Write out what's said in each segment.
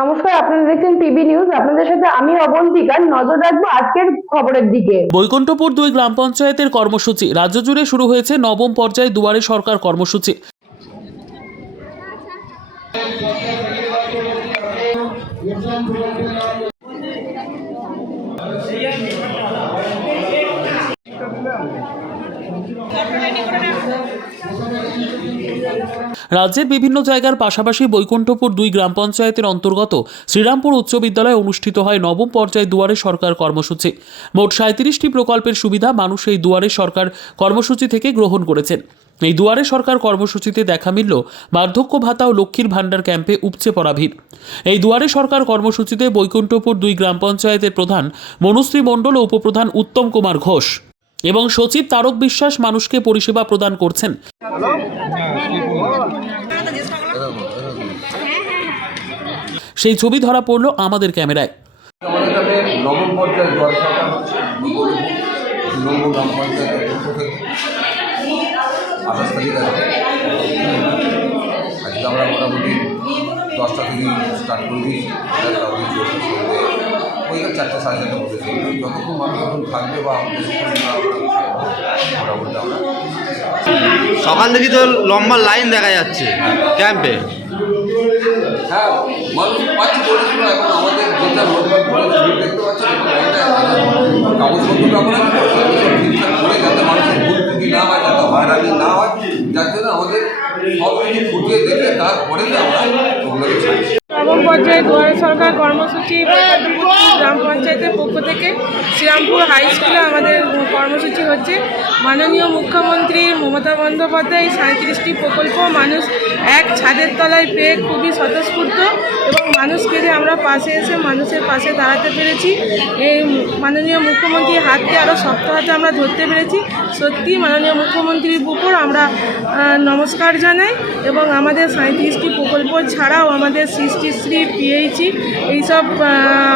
নমস্কার, আপনারা দেখছেন টিভি নিউজ। আপনাদের সাথে আমি অবন্তিকা নজর রাখব আজকের খবরের দিকে। বৈকুণ্ঠপুর দুই গ্রাম পঞ্চায়েতের কর্মসূচি। রাজ্য জুড়ে শুরু হয়েছে নবম পর্যায়ে দুয়ারে সরকার কর্মসূচি। রাজ্যের বিভিন্ন জায়গার পাশাপাশি বৈকুণ্ঠপুর দুই গ্রাম পঞ্চায়েতের অন্তর্গত শ্রীরামপুর উচ্চ বিদ্যালয়ে অনুষ্ঠিত হয় নবম পর্যায়ে দুয়ারে সরকার কর্মসূচি। মোট সাঁত্রিশটি প্রকল্পের সুবিধা মানুষ এই দুয়ারে সরকার কর্মসূচি থেকে গ্রহণ করেছেন। এই দুয়ারে সরকার কর্মসূচিতে দেখা মিলল বার্ধক্য ভাতা ও লক্ষ্মীর ভাণ্ডার ক্যাম্পে উপচে পড়া ভিড়। এই দুয়ারে সরকার কর্মসূচিতে বৈকুণ্ঠপুর দুই গ্রাম পঞ্চায়েতের প্রধান মনুশ্রী মণ্ডল ও উপপ্রধান উত্তম কুমার ঘোষ। এবং সচিব তারক বিশ্বাস মানুষকে পরিষেবা প্রদান করছেন। সেই ছবি ধরা পড়ল আমাদের ক্যামেরায়। আজকে আমরা মোটামুটি দশটা থেকে স্টার্ট করে দিয়েছি ওই চারটে সাড়ে চারটে মধ্যে যতক্ষণ মানুষ যখন থাকবে বা সকাল থেকে তো লম্বা লাইন দেখা যাচ্ছে। ক্যাম্পে হ্যাঁ মানুষ পাচ্ছি বলেছিল এখন আমাদের যেটা দেখতে আমরা ঠিকঠাক করে যাতে মানুষের ভুল ত্রুটি না হয় যাতে হয়রানি না হয় যার জন্য আমাদের সব কিছু ফুটিয়ে দেখে তারপরে আমরা ওগুলোকে ছাড়ছি। নবম পর্যায়ে দুয়ারে সরকার কর্মসূচি গ্রাম পঞ্চায়েতের পক্ষ থেকে শ্রীরামপুর হাই স্কুলে আমাদের কর্মসূচি হচ্ছে। মাননীয় মুখ্যমন্ত্রী মমতা বন্দ্যোপাধ্যায় সাঁত্রিশটি প্রকল্প, মানুষ এক ছাদের তলায় পেয়ে খুবই স্বতঃস্ফূর্ত এবং মানুষকে যে আমরা পাশে এসে মানুষের পাশে দাঁড়াতে পেরেছি। এই মাননীয় মুখ্যমন্ত্রীর হাতকে আরও শক্ত হাতে আমরা ধরতে পেরেছি। সত্যি মাননীয় মুখ্যমন্ত্রীর উপর আমরা নমস্কার জানাই এবং আমাদের সাঁত্রিশটি প্রকল্প ছাড়াও আমাদের সৃষ্টিশ্রী পিএইচি এইসব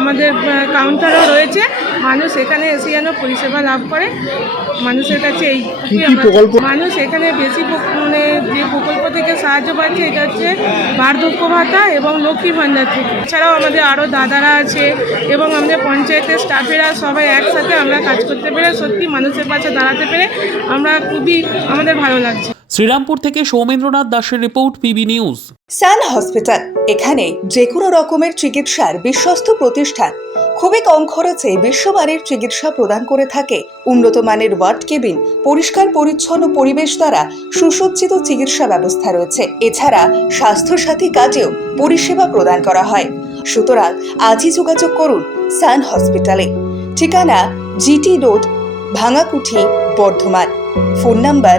আমাদের কাউন্টারও রয়েছে। মানুষ এখানে এসে যেন পরিষেবা লাভ করে। মানুষের কাছে এই মানুষ এখানে বেশি মানে যে প্রকল্প থেকে সাহায্য পাচ্ছে এটা হচ্ছে বার্ধক্য ভাতা এবং লক্ষ্মী ভাণ্ডার থেকে। এছাড়াও আমাদের আরও দাদারা আছে এবং আমাদের পঞ্চায়েতের স্টাফেরা সবাই একসাথে আমরা কাজ করতে পেরে সত্যি মানুষের পাশে দাঁড়াতে পেরে আমরা খুবই আমাদের ভালো লাগছে। শ্রীরামপুর থেকে সৌমেন্দ্রনাথ দাসের report PB news. Sun hospital, এখানে যে কোনো রকমের চিকিৎসার বিশ্বস্ত প্রতিষ্ঠান। খুবই কম খরচে বিশ্বমানের চিকিৎসা প্রদান করে থাকে। উন্নত মানের ওয়ার্ড কেবিন, পরিষ্কার পরিচ্ছন্ন পরিবেশ দ্বারা সুসজ্জিত চিকিৎসা ব্যবস্থা রয়েছে। এছাড়া স্বাস্থ্যসাথী কাজেও পরিষেবা প্রদান করা হয়। সুতরাং আজই যোগাযোগ করুন সান হসপিটালে। ঠিকানা GT road Bhangakuthi Bardhaman. Phone number